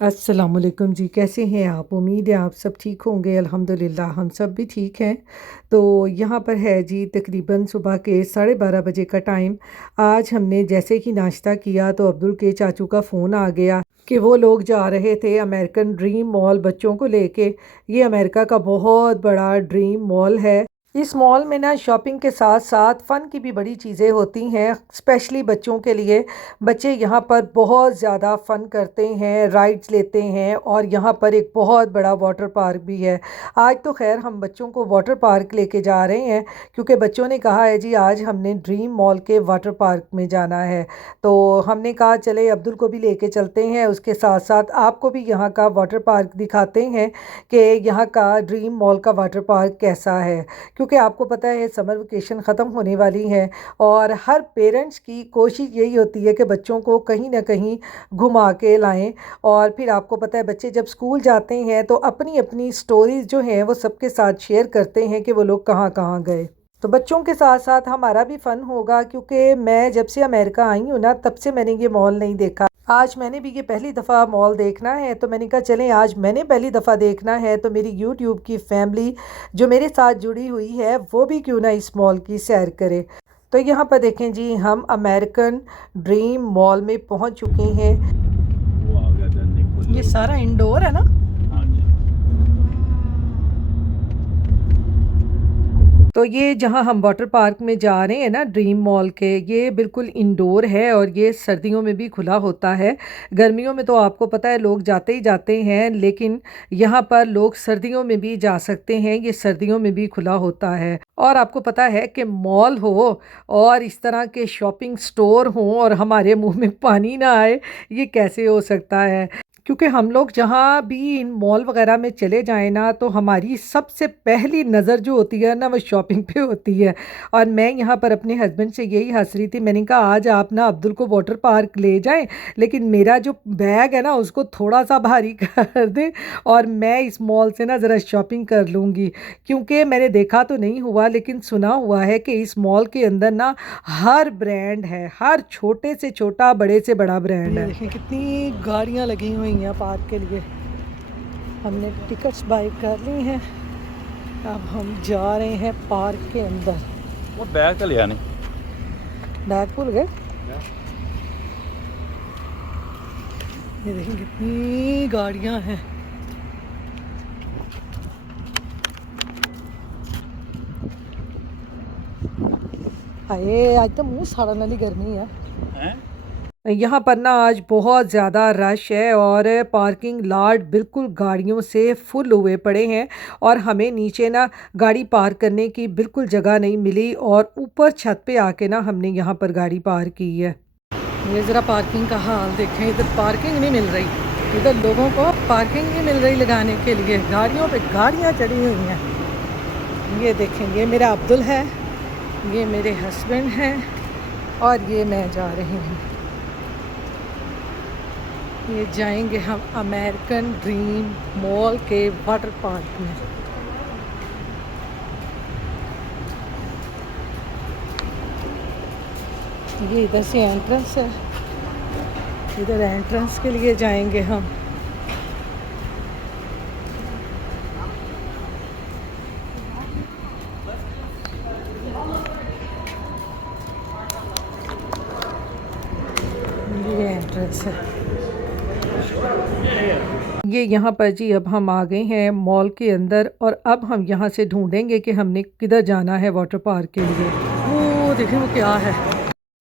अस्सलामुअलैकुम जी, कैसे हैं आप? उम्मीद है आप सब ठीक होंगे। अल्हम्दुलिल्लाह हम सब भी ठीक हैं। तो यहाँ पर है जी तकरीबन सुबह के 12:30 बजे का टाइम। आज हमने जैसे ही नाश्ता किया तो अब्दुल के चाचू का फ़ोन आ गया कि वो लोग जा रहे थे अमेरिकन ड्रीम मॉल बच्चों को लेके। ये अमेरिका का बहुत बड़ा ड्रीम मॉल है। इस मॉल में ना शॉपिंग के साथ साथ फ़न की भी बड़ी चीज़ें होती हैं, स्पेशली बच्चों के लिए। बच्चे यहाँ पर बहुत ज़्यादा फ़न करते हैं, राइड्स लेते हैं और यहाँ पर एक बहुत बड़ा वाटर पार्क भी है। आज तो ख़ैर हम बच्चों को वाटर पार्क लेके जा रहे हैं क्योंकि बच्चों ने कहा है जी आज हमने ड्रीम मॉल के वाटर पार्क में जाना है। तो हमने कहा चले अब्दुल को भी लेके चलते हैं, उसके साथ साथ आपको भी यहाँ का वाटर पार्क दिखाते हैं कि यहाँ का ड्रीम मॉल का वाटर पार्क कैसा है। क्योंकि आपको पता है समर वेकेशन ख़त्म होने वाली है और हर पेरेंट्स की कोशिश यही होती है कि बच्चों को कहीं ना कहीं घुमा के लाएं। और फिर आपको पता है बच्चे जब स्कूल जाते हैं तो अपनी अपनी स्टोरीज जो हैं वो सबके साथ शेयर करते हैं कि वो लोग कहाँ कहाँ गए। तो बच्चों के साथ साथ हमारा भी फ़न होगा क्योंकि मैं जब से अमेरिका आई हूँ ना तब से मैंने ये मॉल नहीं देखा। आज मैंने भी ये पहली दफ़ा मॉल देखना है तो मैंने कहा चलें आज मैंने पहली दफ़ा देखना है तो मेरी यूट्यूब की फैमिली जो मेरे साथ जुड़ी हुई है वो भी क्यों ना इस मॉल की सैर करे। तो यहाँ पर देखें जी हम अमेरिकन ड्रीम मॉल में पहुँच चुके हैं। वो आ गया था ये निकोल। सारा इंडोर है ना। हाँ जी। तो ये जहाँ हम वाटर पार्क में जा रहे हैं ना ड्रीम मॉल के, ये बिल्कुल इंडोर है और ये सर्दियों में भी खुला होता है। गर्मियों में तो आपको पता है लोग जाते ही जाते हैं, लेकिन यहाँ पर लोग सर्दियों में भी जा सकते हैं, ये सर्दियों में भी खुला होता है। और आपको पता है कि मॉल हो और इस तरह के शॉपिंग स्टोर हों और हमारे मुंह में पानी ना आए, ये कैसे हो सकता है। क्योंकि हम लोग जहाँ भी इन मॉल वगैरह में चले जाएँ ना तो हमारी सबसे पहली नज़र जो होती है ना वो शॉपिंग पे होती है। और मैं यहाँ पर अपने हस्बैंड से यही हंस रही थी, मैंने कहा आज आप ना अब्दुल को वाटर पार्क ले जाएं लेकिन मेरा जो बैग है ना उसको थोड़ा सा भारी कर दें और मैं इस मॉल से ना ज़रा शॉपिंग कर लूँगी। क्योंकि मैंने देखा तो नहीं हुआ लेकिन सुना हुआ है कि इस मॉल के अंदर ना हर ब्रांड है, हर छोटे से छोटा बड़े से बड़ा ब्रांड है। देखिए कितनी गाड़ियाँ लगी हुई हैं पार्क के लिए। हमने टिकट्स बाय कर ली हैं, अब हम जा रहे हैं पार्क के अंदर। वो बैग तो लिया नहीं। बैग भूल गए। ये देखिए कितनी गाड़ियाँ हैं। हाय आज तो मुंह साड़ा नाली गर्मी है। हैं? यहाँ पर ना आज बहुत ज़्यादा रश है और पार्किंग लॉट बिल्कुल गाड़ियों से फुल हुए पड़े हैं और हमें नीचे ना गाड़ी पार्क करने की बिल्कुल जगह नहीं मिली और ऊपर छत पे आके ना हमने यहाँ पर गाड़ी पार्क की है। ये ज़रा पार्किंग का हाल देखें, इधर पार्किंग नहीं मिल रही, इधर लोगों को पार्किंग नहीं मिल रही लगाने के लिए, गाड़ियों पे गाड़ियाँ चढ़ी हुई हैं। ये देखें ये मेरा अब्दुल है, ये मेरे हस्बैंड हैं और ये मैं जा रही हूँ। ये जाएंगे हम अमेरिकन ड्रीम मॉल के वाटर पार्क में। ये इधर से एंट्रेंस है, इधर एंट्रेंस के लिए जाएंगे हम। ये एंट्रेंस है। ये यहाँ पर जी अब हम आ गए हैं मॉल के अंदर और अब हम यहाँ से ढूंढेंगे कि हमने किधर जाना है वाटर पार्क के लिए। वो देखें वो क्या है।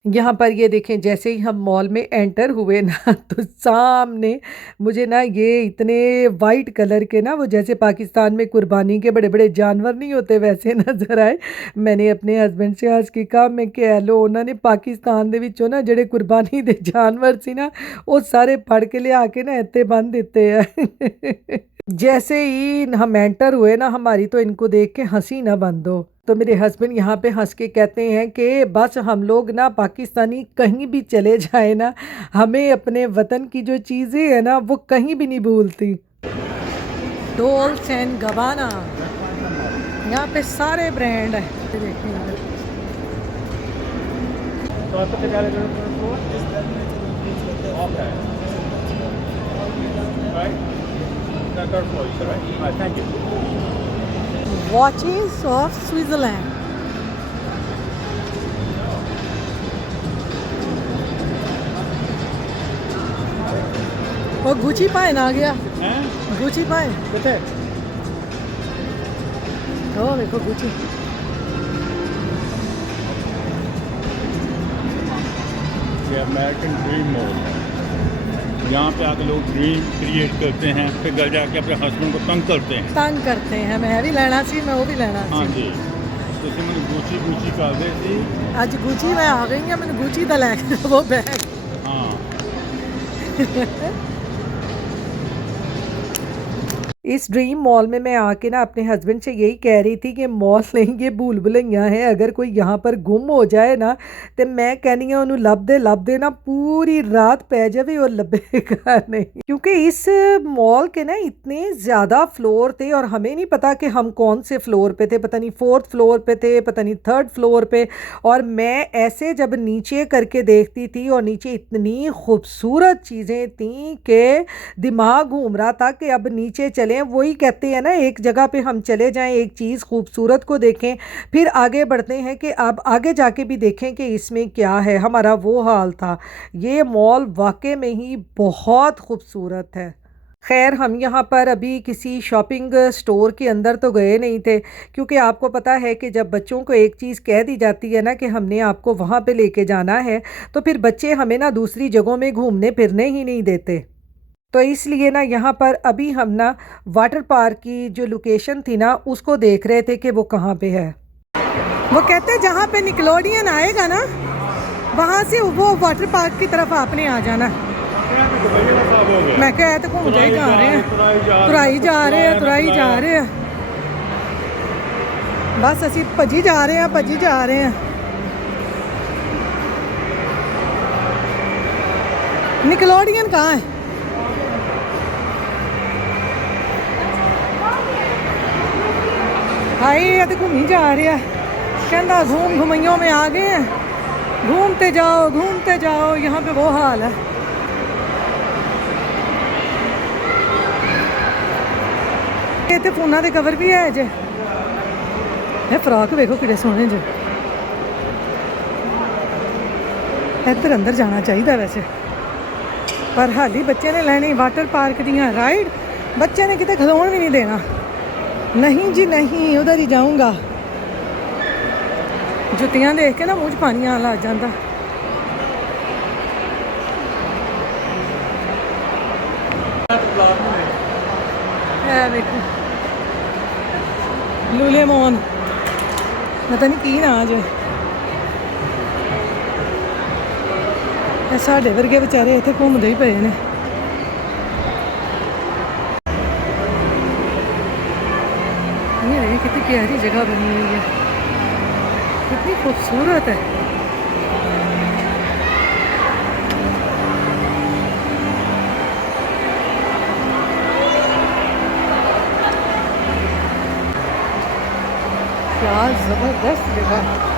यहाँ पर ये देखें जैसे ही हम मॉल में एंटर हुए ना तो सामने मुझे ना ये इतने वाइट कलर के ना वो जैसे पाकिस्तान में कुर्बानी के बड़े बड़े जानवर नहीं होते वैसे नज़र आए। मैंने अपने हस्बैंड से आज की कहा मैं कह लो उन्होंने पाकिस्तान दे विचों ना जेड़े कुर्बानी दे जानवर सी ना वो सारे फड़ के ले आके ना इत्ते बन देते हैं। जैसे ही हम एंटर हुए ना हमारी तो इनको देख के हंसी ना बंद हो। तो मेरे हस्बैंड यहाँ पे हंस के कहते हैं कि बस हम लोग ना पाकिस्तानी कहीं भी चले जाए ना हमें अपने वतन की जो चीज़ें हैं ना वो कहीं भी नहीं भूलती। डोल्स एंड गबाना यहाँ पे सारे ब्रांड हैं। तो आपको क्या लगता है? I thought so. Is that right? Thank you. Watches of Switzerland. वो गुची पाइन आ गया, हैं? गुची पाइन कितने? ओ देखो गुची। ये अमेरिकन ड्रीम मॉल है। यहाँ पे आके लोग ड्रीम क्रिएट करते हैं, फिर घर जाके अपने हस्बैंड को तंग करते हैं। तंग करते हैं, मैं भी लेना सी, मैं वो भी लेना हाँ सी। जी, जैसे मैंने गुची कर दे थी। आज गुची मैं आ गई है, मैंने गुची दा लैके वो बैग। हाँ इस ड्रीम मॉल में मैं आके ना अपने हस्बैंड से यही कह रही थी कि मॉल नहीं, ये भूल भुलैया है, अगर कोई यहाँ पर गुम हो जाए ना तो मैं कहनी है उन्होंने लभ दे ना पूरी रात पै जावे और लभेगा नहीं, क्योंकि इस मॉल के ना इतने ज़्यादा फ्लोर थे और हमें नहीं पता कि हम कौन से फ्लोर पे थे, पता नहीं 4th फ्लोर पे थे, पता नहीं 3rd फ्लोर पे। और मैं ऐसे जब नीचे करके देखती थी और नीचे इतनी खूबसूरत चीज़ें थी कि दिमाग घूम रहा था कि अब नीचे चले। वही कहते हैं ना, एक जगह पे हम चले जाएं, एक चीज़ खूबसूरत को देखें, फिर आगे बढ़ते हैं कि अब आगे जाके भी देखें कि इसमें क्या है। हमारा वो हाल था। ये मॉल वाकई में ही बहुत खूबसूरत है। खैर हम यहाँ पर अभी किसी शॉपिंग स्टोर के अंदर तो गए नहीं थे, क्योंकि आपको पता है कि जब बच्चों को एक चीज़ कह दी जाती है ना कि हमने आपको वहाँ पे लेके जाना है, तो फिर बच्चे हमें ना दूसरी जगहों में घूमने फिरने ही नहीं देते। तो इसलिए ना यहाँ पर अभी हम ना वाटर पार्क की जो लोकेशन थी ना उसको देख रहे थे कि वो कहाँ पे है। वो कहते हैं जहाँ पे निकलोडियन आएगा ना वहाँ से वो वाटर पार्क की तरफ आपने आ जाना। मैं क्या तो घूम जाए जा रहे हैं, तुराई जा रहे हैं, बस असी भजी जा रहे हैं। निकलोडियन कहाँ है? हाई ये तो घूमी जा रहे हैं, कहना घूम घुमैयों में आ गए हैं, घूमते जाओ। यहाँ पे वो हाल है। ये फोना के कवर भी है जे, फ्राक वेखो कि सोहने जे। इधर अंदर जाना चाहिए वैसे, पर हाली बच्चे ने लेनी वाटर पार्क दियाँ राइड, बच्चे ने कितने खलोन भी नहीं देना। नहीं जी नहीं, उधर ही जाऊंगा। जुतियां देख के ना मुँह च पानी आन लग जाता। लूले मोन पता नहीं की ना जो साढ़े वर्गे बेचारे इतने घूमते ही पे ने। ये कितनी प्यारी जगह बनी हुई है, कितनी खूबसूरत है। क्या ज़बरदस्त जगह है।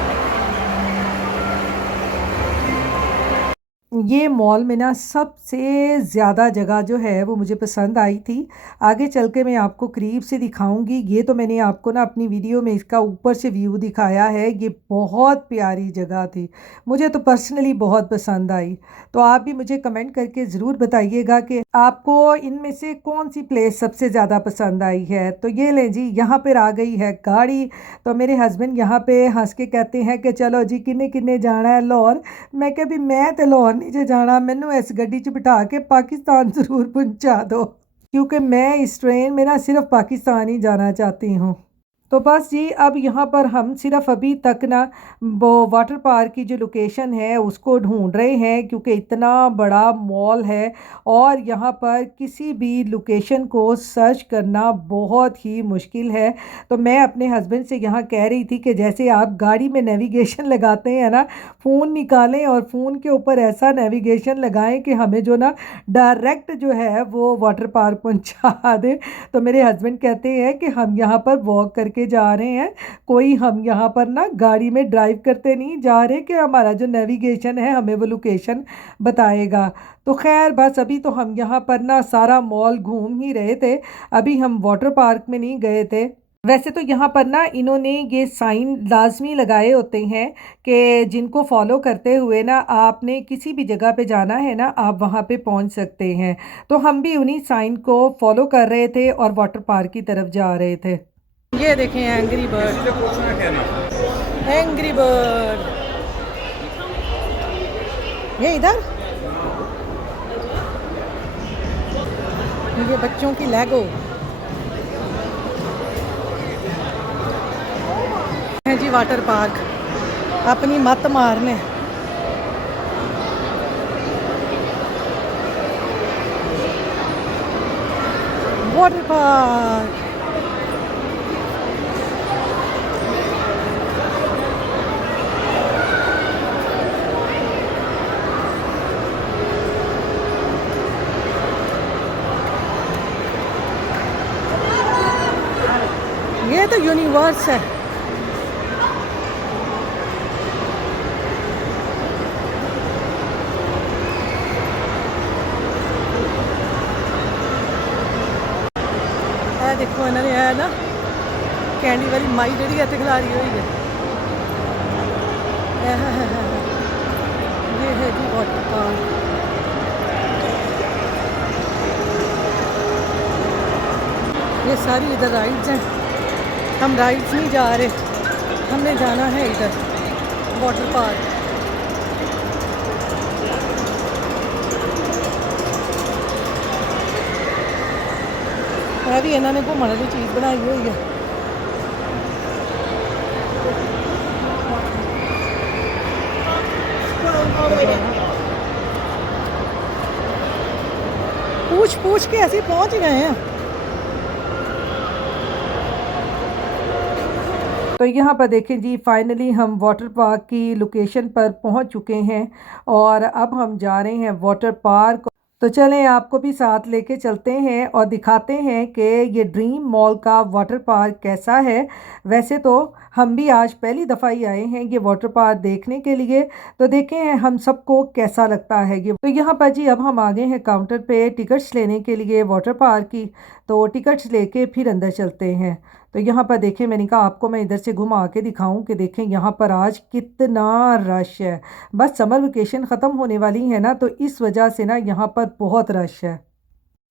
ये मॉल में ना सबसे ज़्यादा जगह जो है वो मुझे पसंद आई थी। आगे चल के मैं आपको करीब से दिखाऊंगी। ये तो मैंने आपको ना अपनी वीडियो में इसका ऊपर से व्यू दिखाया है। ये बहुत प्यारी जगह थी, मुझे तो पर्सनली बहुत पसंद आई। तो आप भी मुझे कमेंट करके ज़रूर बताइएगा कि आपको इनमें से कौन सी प्लेस सबसे ज़्यादा पसंद आई है। तो ये लें जी, यहाँ पर आ गई है गाड़ी। तो मेरे हस्बैंड यहाँ पे हंस के कहते हैं कि चलो जी किन्ने किन्ने जाना है लाहौर। मैं कह भी मैं तो लाहौर नहीं जे जाना, मैनू इस गड्डी च बिठा के पाकिस्तान ज़रूर पहुँचा दो, क्योंकि मैं इस ट्रेन में ना सिर्फ पाकिस्तान ही जाना चाहती हूँ। तो बस जी अब यहाँ पर हम सिर्फ अभी तक ना वो वाटर पार्क की जो लोकेशन है उसको ढूंढ रहे हैं, क्योंकि इतना बड़ा मॉल है और यहाँ पर किसी भी लोकेशन को सर्च करना बहुत ही मुश्किल है। तो मैं अपने हस्बैंड से यहाँ कह रही थी कि जैसे आप गाड़ी में नेविगेशन लगाते हैं ना, फ़ोन निकालें और फ़ोन के ऊपर ऐसा नेविगेशन लगाएं कि हमें जो ना डायरेक्ट जो है वो वाटर पार्क पहुँचा दे। तो मेरे हस्बैंड कहते हैं कि हम यहाँ पर वॉक करके करके जा रहे हैं। कोई हम यहाँ पर ना गाड़ी में ड्राइव करते नहीं जा रहे कि हमारा जो नेविगेशन है हमें वो लोकेशन बताएगा। तो खैर बस अभी तो हम यहाँ पर ना सारा मॉल घूम ही रहे थे, अभी हम वाटर पार्क में नहीं गए थे। वैसे तो यहाँ पर ना इन्होंने ये साइन लाजमी लगाए होते हैं कि जिनको फॉलो करते हुए ना आपने किसी भी जगह पे जाना है ना आप वहाँ पे पहुँच सकते हैं। तो हम भी उन्हीं साइन को फॉलो कर रहे थे और वाटर पार्क की तरफ जा रहे थे। ये देखें एंग्री बर्ड, एंग्री बर्ड ये इधर, ये बच्चों की लेगो है जी। वाटर पार्क अपनी मत मारने। वाटर पार्क ये तो यूनिवर्स है। देखो इन्होंने है ना कैंडी वाली माई जी इतने खिलाड़ी हुई है। ये है जी वाटर पार्क। ये सारी इधर राइड्स हैं, हम राइड्स नहीं जा रहे, हमने जाना है इधर वाटर पार्क। भी इन्होंने घूमने वाली चीज़ बनाई हुई है। पूछ पूछ के ऐसे पहुंच गए हैं। तो यहाँ पर देखें जी फाइनली हम वाटर पार्क की लोकेशन पर पहुँच चुके हैं और अब हम जा रहे हैं वाटर पार्क। तो चलें आपको भी साथ लेके चलते हैं और दिखाते हैं कि ये ड्रीम मॉल का वाटर पार्क कैसा है। वैसे तो हम भी आज पहली दफ़ा ही आए हैं ये वाटर पार्क देखने के लिए, तो देखें हैं हम सबको कैसा लगता है ये। तो यहाँ पर जी अब हम आ गए हैं काउंटर पे टिकट्स लेने के लिए वाटर पार्क की, तो टिकट्स लेके फिर अंदर चलते हैं। तो यहाँ पर देखें मैंने कहा आपको मैं इधर से घुमा के दिखाऊं कि देखें यहाँ पर आज कितना रश है। बस समर वेकेशन ख़त्म होने वाली है ना, तो इस वजह से ना यहाँ पर बहुत रश है।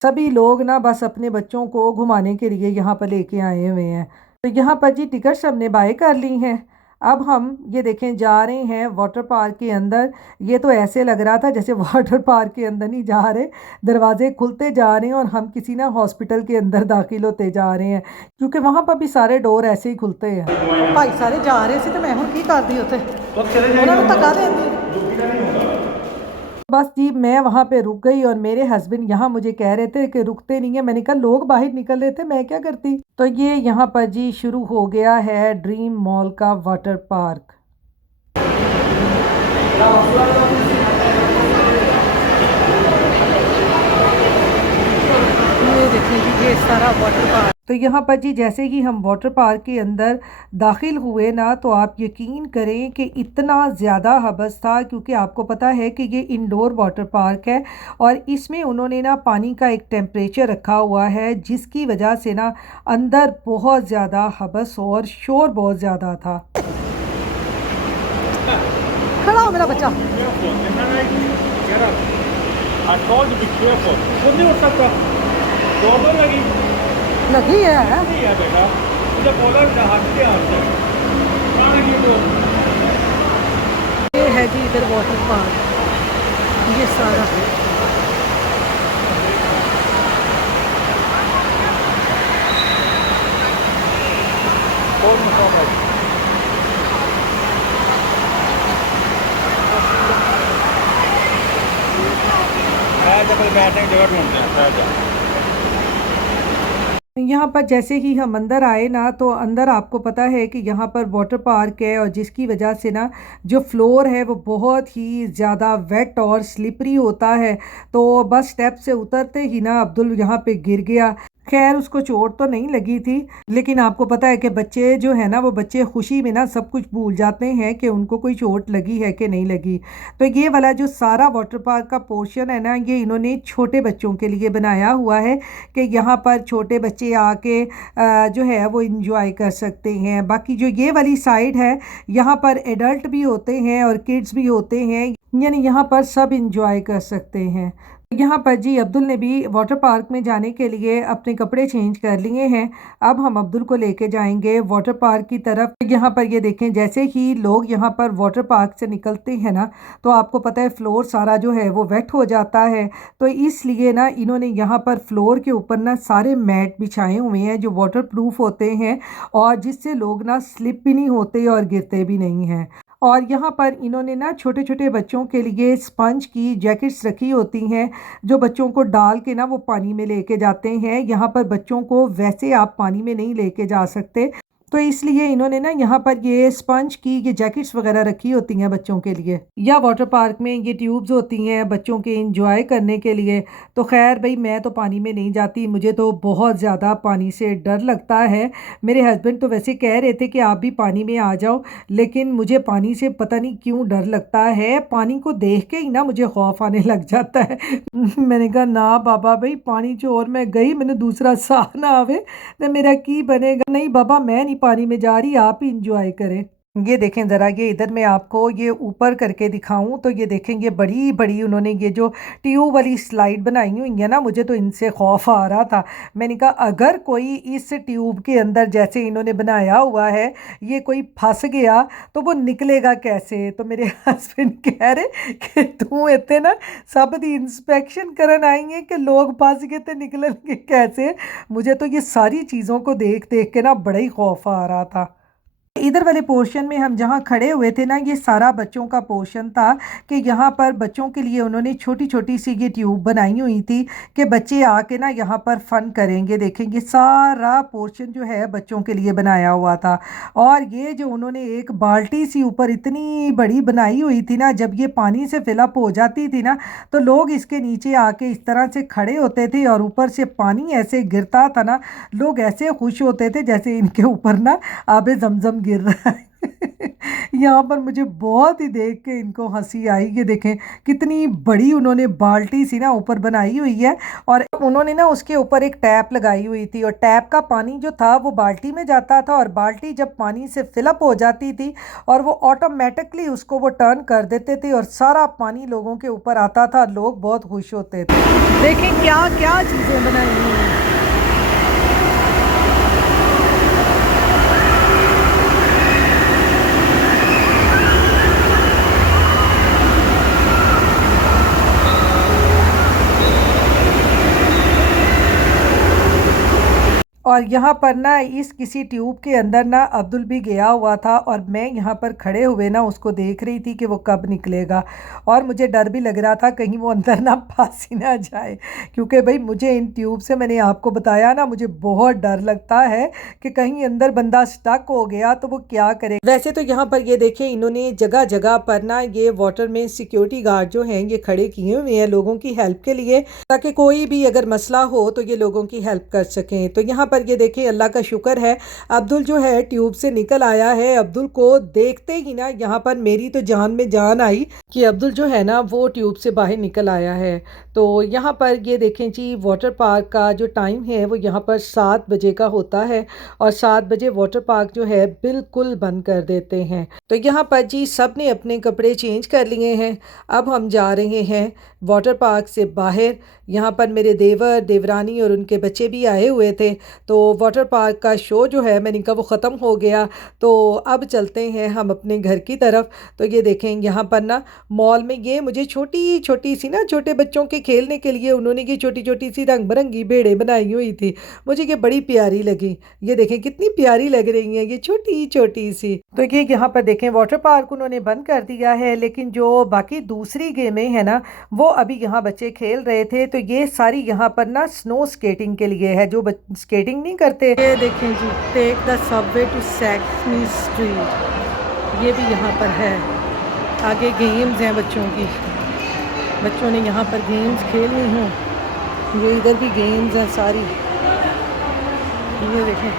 सभी लोग ना बस अपने बच्चों को घुमाने के लिए यहाँ पर लेके आए हुए हैं। तो यहाँ पर जी टिकट्स हमने बाय कर ली हैं। अब हम ये देखें जा रहे हैं वाटर पार्क के अंदर। ये तो ऐसे लग रहा था जैसे वाटर पार्क के अंदर नहीं जा रहे, दरवाजे खुलते जा रहे हैं और हम किसी ना हॉस्पिटल के अंदर दाखिल होते जा रहे हैं, क्योंकि वहाँ पर भी सारे डोर ऐसे ही खुलते हैं। भाई सारे जा रहे थे तो मैं की कर दी उसे उन्होंने धक्का दे दी। बस जी मैं वहाँ पे रुक गई और मेरे हस्बैंड यहाँ मुझे कह रहे थे कि रुकते नहीं है। मैंने कहा लोग बाहर निकल रहे थे, मैं क्या करती। तो ये यहाँ पर जी शुरू हो गया है ड्रीम मॉल का वाटर पार्क। ये देखिए जी ये सारा वाटर पार्क। तो यहाँ पर जी जैसे ही हम वाटर पार्क के अंदर दाखिल हुए ना, तो आप यकीन करें कि इतना ज़्यादा हबस था, क्योंकि आपको पता है कि ये इंडोर वाटर पार्क है और इसमें उन्होंने ना पानी का एक टेम्परेचर रखा हुआ है, जिसकी वजह से ना अंदर बहुत ज़्यादा हबस और शोर बहुत ज़्यादा था। खड़ा हो मेरा बच्चा। लगी है बेटा, मुझे बोला ये है जी इधर वाटर पार्क, ये सारा बैठने की जगह ढूंढते हैं। यहाँ पर जैसे ही हम अंदर आए ना, तो अंदर आपको पता है कि यहाँ पर वाटर पार्क है और जिसकी वजह से ना जो फ्लोर है वो बहुत ही ज़्यादा वेट और स्लिपरी होता है। तो बस स्टेप से उतरते ही ना अब्दुल यहाँ पे गिर गया। खैर उसको चोट तो नहीं लगी थी, लेकिन आपको पता है कि बच्चे जो है ना, वो बच्चे खुशी में ना सब कुछ भूल जाते हैं कि उनको कोई चोट लगी है कि नहीं लगी। तो ये वाला जो सारा वाटर पार्क का पोर्शन है ना, ये इन्होंने छोटे बच्चों के लिए बनाया हुआ है कि यहाँ पर छोटे बच्चे आके जो है वो इंजॉय कर सकते हैं। बाकी जो ये वाली साइड है, यहाँ पर एडल्ट भी होते हैं और किड्स भी होते हैं, यानी यहाँ पर सब इंजॉय कर सकते हैं। यहाँ पर जी अब्दुल ने भी वाटर पार्क में जाने के लिए अपने कपड़े चेंज कर लिए हैं। अब हम अब्दुल को लेके जाएंगे वाटर पार्क की तरफ। यहाँ पर ये देखें, जैसे ही लोग यहाँ पर वाटर पार्क से निकलते हैं ना, तो आपको पता है फ्लोर सारा जो है वो वेट हो जाता है। तो इसलिए ना इन्होंने यहाँ पर फ्लोर के ऊपर ना सारे मैट बिछाए हुए हैं जो वाटर प्रूफ होते हैं, और जिससे लोग ना स्लिप भी नहीं होते और गिरते भी नहीं हैं। और यहाँ पर इन्होंने ना छोटे छोटे बच्चों के लिए स्पंज की जैकेट्स रखी होती हैं, जो बच्चों को डाल के ना वो पानी में लेके जाते हैं। यहाँ पर बच्चों को वैसे आप पानी में नहीं लेके जा सकते, तो इसलिए इन्होंने ना यहाँ पर ये स्पंज की ये जैकेट्स वगैरह रखी होती हैं बच्चों के लिए। या वाटर पार्क में ये ट्यूब्स होती हैं बच्चों के इंजॉय करने के लिए। तो खैर भाई, मैं तो पानी में नहीं जाती, मुझे तो बहुत ज़्यादा पानी से डर लगता है। मेरे हस्बैंड तो वैसे कह रहे थे कि आप भी पानी में आ जाओ, लेकिन मुझे पानी से पता नहीं क्यों डर लगता है। पानी को देख के ही ना मुझे खौफ आने लग जाता है। मैंने कहा ना बाबा भाई, पानी जो और मैं गई, मैंने दूसरा साह ना आवे तो मेरा की बनेगा। नहीं बाबा, मैं नहीं पानी में जा रही, आप ही इंजॉय करें। ये देखें ज़रा, ये इधर मैं आपको ये ऊपर करके दिखाऊं तो ये देखें, ये बड़ी बड़ी उन्होंने ये जो ट्यूब वाली स्लाइड बनाई हुई है ना, मुझे तो इनसे खौफ आ रहा था। मैंने कहा अगर कोई इस ट्यूब के अंदर जैसे इन्होंने बनाया हुआ है, ये कोई फंस गया तो वो निकलेगा कैसे। तो मेरे हस्बैंड कह रहे कि तू इतने ना सब दी इंस्पेक्शन करन आएंगे कि लोग फंस गए तो निकलेंगे कैसे। मुझे तो ये सारी चीज़ों को देख देख के ना बड़ा ही खौफ आ रहा था। इधर वाले पोर्शन में हम जहाँ खड़े हुए थे ना, ये सारा बच्चों का पोर्शन था कि यहाँ पर बच्चों के लिए उन्होंने छोटी छोटी सी ये ट्यूब बनाई हुई थी कि बच्चे आके ना यहाँ पर फ़न करेंगे। देखेंगे सारा पोर्शन जो है बच्चों के लिए बनाया हुआ था। और ये जो उन्होंने एक बाल्टी सी ऊपर इतनी बड़ी बनाई हुई थी ना, जब ये पानी से फिलअप हो जाती थी ना, तो लोग इसके नीचे आके इस तरह से खड़े होते थे और ऊपर से पानी ऐसे गिरता था ना, लोग ऐसे खुश होते थे जैसे इनके ऊपर ना आबे जमजम गिर रहा है। यहाँ पर मुझे बहुत ही देख के इनको हंसी आई। ये देखें कितनी बड़ी उन्होंने बाल्टी सी ना ऊपर बनाई हुई है, और उन्होंने ना उसके ऊपर एक टैप लगाई हुई थी, और टैप का पानी जो था वो बाल्टी में जाता था, और बाल्टी जब पानी से फिलअप हो जाती थी और वो ऑटोमेटिकली उसको वो टर्न कर देते थे और सारा पानी लोगों के ऊपर आता था। लोग बहुत खुश होते थे। देखें क्या क्या चीज़ें बनाई हुई हैं। और यहाँ पर ना इस किसी ट्यूब के अंदर ना अब्दुल भी गया हुआ था, और मैं यहाँ पर खड़े हुए ना उसको देख रही थी कि वो कब निकलेगा। और मुझे डर भी लग रहा था कहीं वो अंदर ना फंस ही ना जाए, क्योंकि भाई मुझे इन ट्यूब से, मैंने आपको बताया ना, मुझे बहुत डर लगता है कि कहीं अंदर बंदा स्टक हो गया तो वो क्या करे। वैसे तो यहाँ पर ये देखें, इन्होंने जगह जगह पर ना ये वाटर में सिक्योरिटी गार्ड जो हैं ये खड़े किए हुए हैं लोगों की हेल्प के लिए, ताकि कोई भी अगर मसला हो तो ये लोगों की हेल्प कर सकें। तो यहाँ पर ये देखें, अल्लाह का शुक्र है अब्दुल जो है ट्यूब से निकल आया है। अब्दुल को देखते ही ना यहाँ पर मेरी तो जान में जान आई कि अब्दुल जो है ना वो ट्यूब से बाहर निकल आया है। तो यहाँ पर ये देखें जी, वाटर पार्क का जो टाइम है वो यहाँ पर 7 बजे का होता है, और 7 बजे वाटर पार्क जो है बिल्कुल बंद कर देते हैं। तो यहाँ पर जी सब ने अपने कपड़े चेंज कर लिए हैं। अब हम जा रहे हैं वाटर पार्क से बाहर। यहाँ पर मेरे देवर, देवरानी और उनके बच्चे भी आए हुए थे। तो वाटर पार्क का शो जो है, मैंने कहा वो ख़त्म हो गया, तो अब चलते हैं हम अपने घर की तरफ। तो ये देखें, यहाँ पर ना मॉल में ये मुझे छोटी छोटी सी ना छोटे बच्चों के खेलने के लिए उन्होंने ये छोटी छोटी सी रंग बिरंगी भेड़ें बनाई हुई थी, मुझे ये बड़ी प्यारी लगी। ये देखें कितनी प्यारी लग रही हैं ये छोटी छोटी सी। तो ये यहाँ पर देखें, वाटर पार्क उन्होंने बंद कर दिया है, लेकिन जो बाकी दूसरी गेमें हैं ना वो अभी यहाँ बच्चे खेल रहे थे। तो ये सारी यहाँ पर ना स्नो स्केटिंग के लिए है, जो स्केटिंग नहीं करते। ये देखें जी, take the subway to Sesame street, ये भी यहाँ पर है। आगे गेम्स हैं बच्चों की, बच्चों ने यहाँ पर गेम्स खेलनी हों। ये इधर भी गेम्स हैं सारी। ये देखें,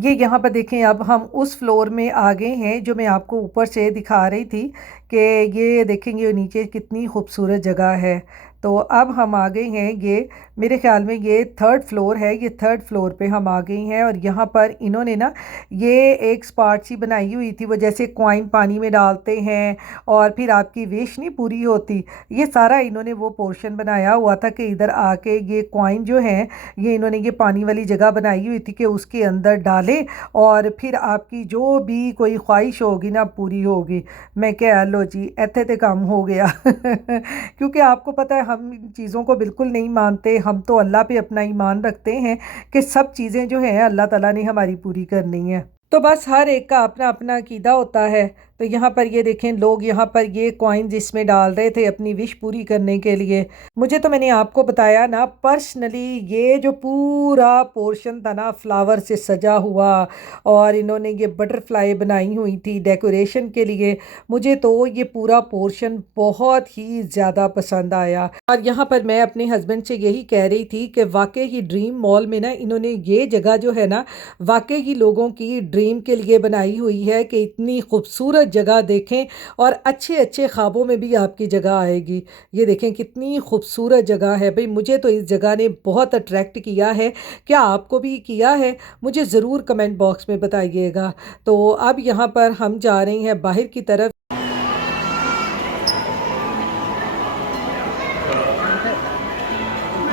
ये यहाँ पर देखें। अब हम उस फ्लोर में आ गए हैं जो मैं आपको ऊपर से दिखा रही थी कि ये देखेंगे नीचे कितनी खूबसूरत जगह है। तो अब हम आ गए हैं, ये मेरे ख़्याल में ये थर्ड फ्लोर है, ये थर्ड फ्लोर पे हम आ गए हैं। और यहाँ पर इन्होंने ना ये एक स्पॉट सी बनाई हुई थी, वो जैसे कॉइन पानी में डालते हैं और फिर आपकी विश नहीं पूरी होती, ये सारा इन्होंने वो पोर्शन बनाया हुआ था कि इधर आके ये कॉइन जो है ये इन्होंने ये पानी वाली जगह बनाई हुई थी कि उसके अंदर डालें और फिर आपकी जो भी कोई ख्वाहिश होगी ना पूरी होगी। मैं क्या लो जी इत्थे ते काम हो गया क्योंकि आपको पता है हम इन चीज़ों को बिल्कुल नहीं मानते, हम तो अल्लाह पे अपना ईमान रखते हैं कि सब चीज़ें जो हैं अल्लाह ताला ने हमारी पूरी करनी है। तो बस हर एक का अपना अपना अकीदा होता है। तो यहाँ पर ये देखें, लोग यहाँ पर ये कॉइन्स इसमें डाल रहे थे अपनी विश पूरी करने के लिए। मुझे तो मैंने आपको बताया ना पर्सनली, ये जो पूरा पोर्शन था ना फ्लावर से सजा हुआ और इन्होंने ये बटरफ्लाई बनाई हुई थी डेकोरेशन के लिए, मुझे तो ये पूरा पोर्शन बहुत ही ज़्यादा पसंद आया। और यहाँ पर मैं अपने हस्बैंड से यही कह रही थी कि वाकई ही ड्रीम मॉल में ना इन्होंने ये जगह जो है ना वाकई ही लोगों की ड्रीम के लिए बनाई हुई है कि इतनी खूबसूरत जगह देखें और अच्छे अच्छे ख्वाबों में भी आपकी जगह आएगी। ये देखें कितनी खूबसूरत जगह है भाई, मुझे तो इस जगह ने बहुत अट्रैक्ट किया है। क्या आपको भी किया है? मुझे ज़रूर कमेंट बॉक्स में बताइएगा। तो अब यहाँ पर हम जा रहे हैं बाहर की तरफ।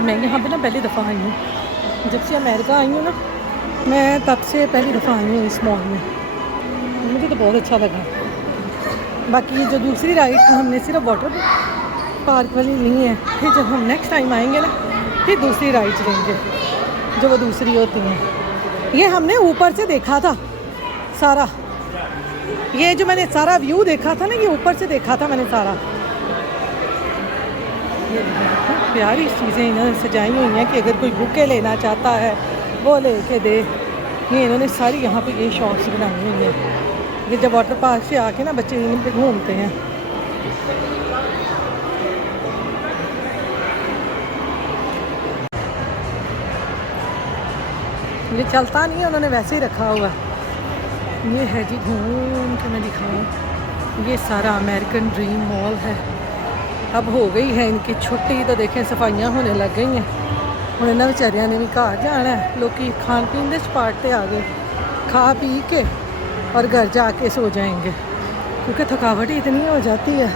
मैं यहाँ पे ना पहली दफ़ा आई हूँ, जब से अमेरिका आई हूँ ना मैं तब से पहली दफ़ा आई हूँ इस मॉल में, मुझे तो बहुत अच्छा लगा। बाकी ये जो दूसरी राइड हमने सिर्फ वाटर पार्क वाली ली है, फिर जब हम नेक्स्ट टाइम आएंगे ना फिर दूसरी राइड्स लेंगे जो वो दूसरी होती हैं। ये हमने ऊपर से देखा था सारा, ये जो मैंने सारा व्यू देखा था ना ये ऊपर से देखा था मैंने सारा। ये प्यारी चीज़ें इन्होंने सजाई हुई हैं कि अगर कोई बुके लेना चाहता है वो ले के दे। ये इन्होंने सारी यहाँ पे ये शॉप्स बनाई हुई हैं। ये जब वाटर पार्क से आके ना बच्चे इन पे घूमते हैं। ये चलता नहीं है, उन्होंने वैसे ही रखा हुआ। ये है जी, घूम के मैं दिखाऊँ, ये सारा अमेरिकन ड्रीम मॉल है। अब हो गई है इनकी छुट्टी तो देखें सफाइयाँ होने लग गई हैं। ਹੁਣ ਇਹਨਾਂ ਵਿਚਾਰਿਆਂ ने भी घर जाना है। लोग खान पीन के स्पॉट पे आ गए, खा पी के और घर जाके सो जाएंगे क्योंकि थकावट ही इतनी हो जाती है।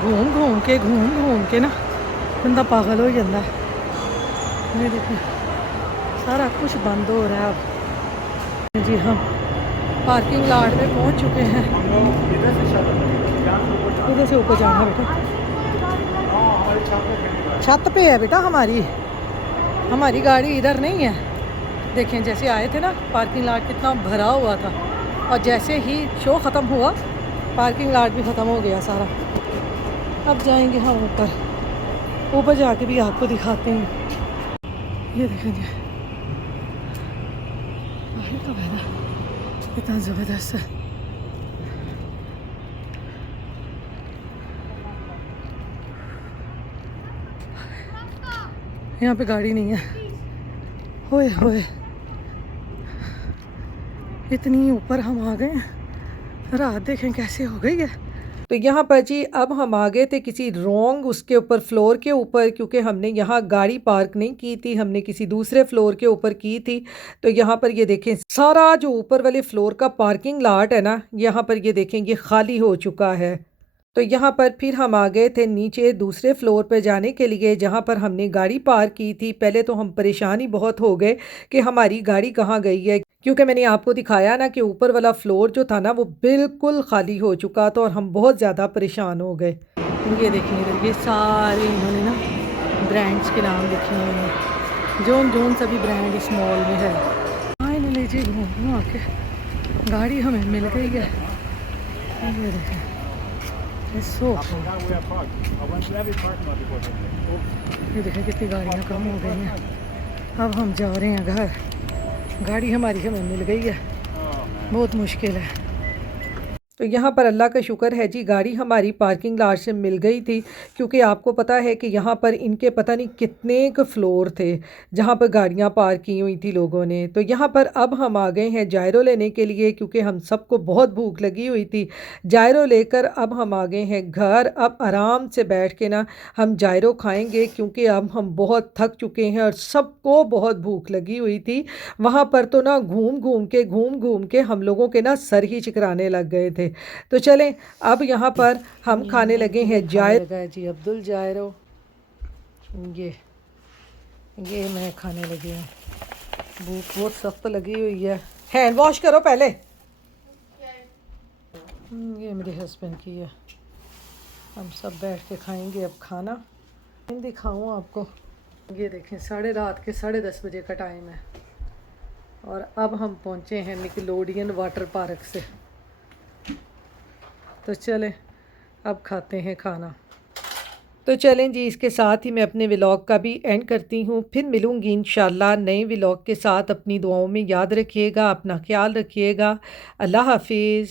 घूम घूम के ना बंदा पागल हो जाता है। ये देखिए सारा कुछ बंद हो रहा है अब। जी हम पार्किंग लॉट में पहुंच चुके हैं। इधर से ऊपर जाना बेटा, छत पे है बेटा हमारी गाड़ी इधर नहीं है। देखें जैसे आए थे ना पार्किंग लॉट कितना भरा हुआ था और जैसे ही शो ख़त्म हुआ पार्किंग लॉट भी ख़त्म हो गया सारा। अब जाएंगे हम ऊपर जाके भी आपको दिखाते हैं। ये देखें जी बाहर का वेदर कितना ज़बरदस्त है। यहाँ पे गाड़ी नहीं है। होए होए इतनी ऊपर हम आ गए हैं, रात देखें कैसे हो गई है। तो यहाँ पर जी अब हम आ गए थे किसी रॉन्ग उसके ऊपर फ्लोर के ऊपर, क्योंकि हमने यहाँ गाड़ी पार्क नहीं की थी, हमने किसी दूसरे फ्लोर के ऊपर की थी। तो यहाँ पर ये देखें सारा जो ऊपर वाले फ्लोर का पार्किंग लॉट है ना, यहाँ पर ये देखें ये खाली हो चुका है। तो यहाँ पर फिर हम आ गए थे नीचे दूसरे फ्लोर पर जाने के लिए जहाँ पर हमने गाड़ी पार्क की थी। पहले तो हम परेशान ही बहुत हो गए कि हमारी गाड़ी कहाँ गई है, क्योंकि मैंने आपको दिखाया ना कि ऊपर वाला फ्लोर जो था ना वो बिल्कुल खाली हो चुका था और हम बहुत ज़्यादा परेशान हो गए। ये देखिए इधर ये सारे इन्होंने ना ब्रांड्स के नाम लिखे हुए हैं, जोन सभी ब्रांड इस मॉल में है। फाइनली जी घूम आके गाड़ी हमें मिल गई है। ये देखें ये देखें कितनी गाड़ियाँ कम हो गई हैं। अब हम जा रहे हैं घर। गाड़ी हमारी हमें मिल गई है, बहुत मुश्किल है। तो यहाँ पर अल्लाह का शुक्र है जी, गाड़ी हमारी पार्किंग लॉट से मिल गई थी, क्योंकि आपको पता है कि यहाँ पर इनके पता नहीं कितने क फ्लोर थे जहाँ पर गाड़ियाँ पार्क की हुई थी लोगों ने। तो यहाँ पर अब हम आ गए हैं जायरो लेने के लिए, क्योंकि हम सबको बहुत भूख लगी हुई थी। जायरो लेकर अब हम आ गए हैं घर। अब आराम से बैठ के ना हम जायरो खाएंगे, क्योंकि अब हम बहुत थक चुके हैं और सबको बहुत भूख लगी हुई थी। वहाँ पर तो ना घूम घूम के हम लोगों के ना सर ही चकराने लग गए थे। तो चलें, अब यहाँ पर हम खाने लगे हैं जायरो। लगा है जी अब्दुल जायरो, ये मैं खाने लगी हूँ। भूख बहुत सख्त लगी हुई है। हैंड वॉश करो पहले। ये मेरे हस्बैंड की है। हम सब बैठ के खाएंगे अब खाना। दिखाऊँ आपको, ये देखें रात के 10:30 बजे का टाइम है और अब हम पहुँचे हैं निकलोडियन वाटर पार्क से। तो चलें अब खाते हैं खाना। तो चलें जी, इसके साथ ही मैं अपने व्लॉग का भी एंड करती हूँ। फिर मिलूँगी इंशाल्लाह नए व्लॉग के साथ। अपनी दुआओं में याद रखिएगा, अपना ख्याल रखिएगा। अल्लाह हाफिज़।